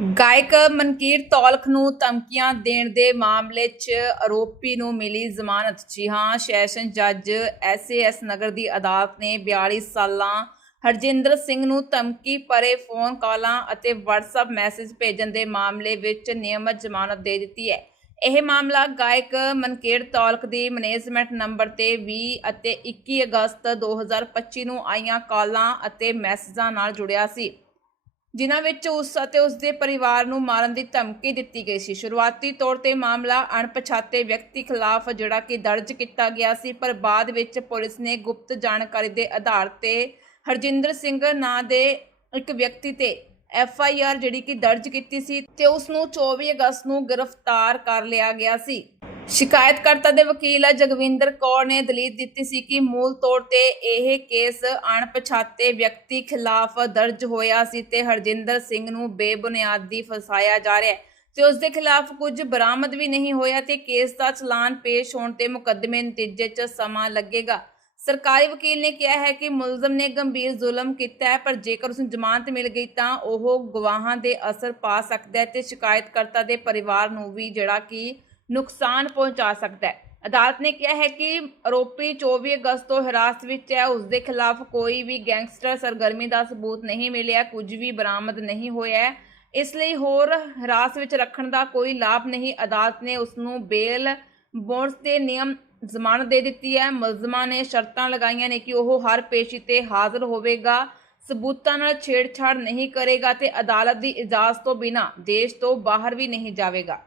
ਗਾਇਕ ਮਨਕੀਰ ਤੌਲਖ ਨੂੰ ਧਮਕੀਆਂ ਦੇਣ ਦੇ ਮਾਮਲੇ 'ਚ ਆਰੋਪੀ ਨੂੰ ਮਿਲੀ ਜ਼ਮਾਨਤ। ਜੀ ਹਾਂ, ਸੈਸ਼ਨ ਜੱਜ ਐਸਏਐਸ ਨਗਰ ਦੀ ਅਦਾਲਤ ਨੇ 42 ਸਾਲਾਂ ਹਰਜਿੰਦਰ ਸਿੰਘ ਨੂੰ ਧਮਕੀ ਭਰੇ ਫੋਨ ਕਾਲਾਂ ਅਤੇ WhatsApp ਮੈਸੇਜ ਭੇਜਣ ਦੇ ਮਾਮਲੇ ਵਿੱਚ ਨਿਯਮਤ ਜ਼ਮਾਨਤ ਦੇ ਦਿੱਤੀ ਹੈ। ਇਹ ਮਾਮਲਾ ਗਾਇਕ ਮਨਕੀਰ ਤੌਲਖ ਦੀ ਮੈਨੇਜਮੈਂਟ ਨੰਬਰ ਤੇ 20 ਅਤੇ 21 ਅਗਸਤ 2025 ਨੂੰ ਆਈਆਂ ਕਾਲਾਂ ਅਤੇ ਮੈਸੇਜਾਂ ਨਾਲ ਜੁੜਿਆ ਸੀ। ਜਿਨ੍ਹਾਂ ਵਿੱਚ ਉਸ ਅਤੇ ਉਸ ਦੇ ਪਰਿਵਾਰ ਨੂੰ ਮਾਰਨ ਦੀ ਧਮਕੀ ਦਿੱਤੀ ਗਈ ਸੀ। ਸ਼ੁਰੂਆਤੀ ਤੌਰ ਤੇ ਮਾਮਲਾ ਅਣਪਛਾਤੇ ਵਿਅਕਤੀ ਖਿਲਾਫ ਜਿਹੜਾ ਕਿ ਦਰਜ ਕੀਤਾ ਗਿਆ ਸੀ, ਪਰ ਬਾਅਦ ਵਿੱਚ ਪੁਲਿਸ ਨੇ ਗੁਪਤ ਜਾਣਕਾਰੀ ਦੇ ਆਧਾਰ ਤੇ ਹਰਜਿੰਦਰ ਸਿੰਘ ਨਾਂ ਦੇ ਇੱਕ ਵਿਅਕਤੀ ਤੇ ਐਫ ਆਈ ਆਰ ਜਿਹੜੀ ਕਿ ਦਰਜ ਕੀਤੀ ਸੀ ਤੇ ਉਸ ਨੂੰ 24 ਅਗਸਤ ਨੂੰ ਗ੍ਰਿਫਤਾਰ ਕਰ ਲਿਆ ਗਿਆ ਸੀ। ਸ਼ਿਕਾਇਤਕਰਤਾ ਦੇ ਵਕੀਲ ਜਗਵਿੰਦਰ ਕੌਰ ਨੇ ਦਲੀਲ ਦਿੱਤੀ ਸੀ ਕਿ ਮੂਲ ਤੌਰ ਤੇ ਇਹ ਕੇਸ ਅਣਪਛਾਤੇ ਵਿਅਕਤੀ ਖਿਲਾਫ ਦਰਜ ਹੋਇਆ ਸੀ ਤੇ ਹਰਜਿੰਦਰ ਸਿੰਘ ਨੂੰ ਬੇਬੁਨਿਆਦੀ ਫਸਾਇਆ ਜਾ ਰਿਹਾ ਹੈ। ਤੇ ਉਸ ਦੇ ਖਿਲਾਫ ਕੁਝ ਬਰਾਮਦ ਵੀ ਨਹੀਂ ਹੋਇਆ ਤੇ ਕੇਸ ਦਾ ਚਲਾਨ ਪੇਸ਼ ਹੋਣ ਤੇ ਮੁਕੱਦਮੇ ਨਤੀਜੇ 'ਚ ਸਮਾਂ ਲੱਗੇਗਾ। ਸਰਕਾਰੀ ਵਕੀਲ ਨੇ ਕਿਹਾ ਹੈ ਕਿ ਮੁਲਜ਼ਮ ਨੇ ਗੰਭੀਰ ਜ਼ੁਲਮ ਕੀਤਾ ਹੈ, ਪਰ ਜੇਕਰ ਉਸ ਨੂੰ ਜ਼ਮਾਨਤ ਮਿਲ ਗਈ ਤਾਂ ਉਹ ਗਵਾਹਾਂ ਦੇ ਅਸਰ ਪਾ ਸਕਦਾ ਹੈ ਤੇ ਸ਼ਿਕਾਇਤਕਰਤਾ ਦੇ ਪਰਿਵਾਰ ਨੂੰ ਵੀ ਜਿਹੜਾ ਕਿ ਨੁਕਸਾਨ ਪਹੁੰਚਾ ਸਕਦਾ ਹੈ। ਅਦਾਲਤ ਨੇ ਕਿਹਾ ਹੈ ਕਿ ਆਰੋਪੀ 24 ਅਗਸਤ ਤੋਂ ਹਿਰਾਸਤ ਵਿੱਚ ਹੈ। ਉਸ ਦੇ ਖਿਲਾਫ ਕੋਈ ਵੀ ਗੈਂਗਸਟਰ ਸਰਗਰਮੀ ਦਾ ਸਬੂਤ ਨਹੀਂ ਮਿਲਿਆ, ਕੁਝ ਵੀ ਬਰਾਮਦ ਨਹੀਂ ਹੋਇਆ ਹੈ। ਇਸ ਲਈ ਹੋਰ ਹਿਰਾਸਤ ਵਿੱਚ ਰੱਖਣ ਦਾ ਕੋਈ ਲਾਭ ਨਹੀਂ। ਅਦਾਲਤ ਨੇ ਉਸ ਨੂੰ ਬੇਲ ਬੌਂਡਸ ਦੇ ਨਿਯਮ ਜ਼ਮਾਨਤ ਦੇ ਦਿੱਤੀ ਹੈ। ਮੁਲਜ਼ਮਾਂ ਨੇ ਸ਼ਰਤਾਂ ਲਗਾਈਆਂ ਨੇ ਕਿ ਉਹ ਹਰ ਪੇਸ਼ੀ ਤੇ ਹਾਜ਼ਰ ਹੋਵੇਗਾ, ਸਬੂਤਾਂ ਨਾਲ ਛੇੜਛਾੜ ਨਹੀਂ ਕਰੇਗਾ ਤੇ ਅਦਾਲਤ ਦੀ ਇਜਾਜ਼ਤ ਤੋਂ ਬਿਨਾਂ ਦੇਸ਼ ਤੋਂ ਬਾਹਰ ਵੀ ਨਹੀਂ ਜਾਵੇਗਾ।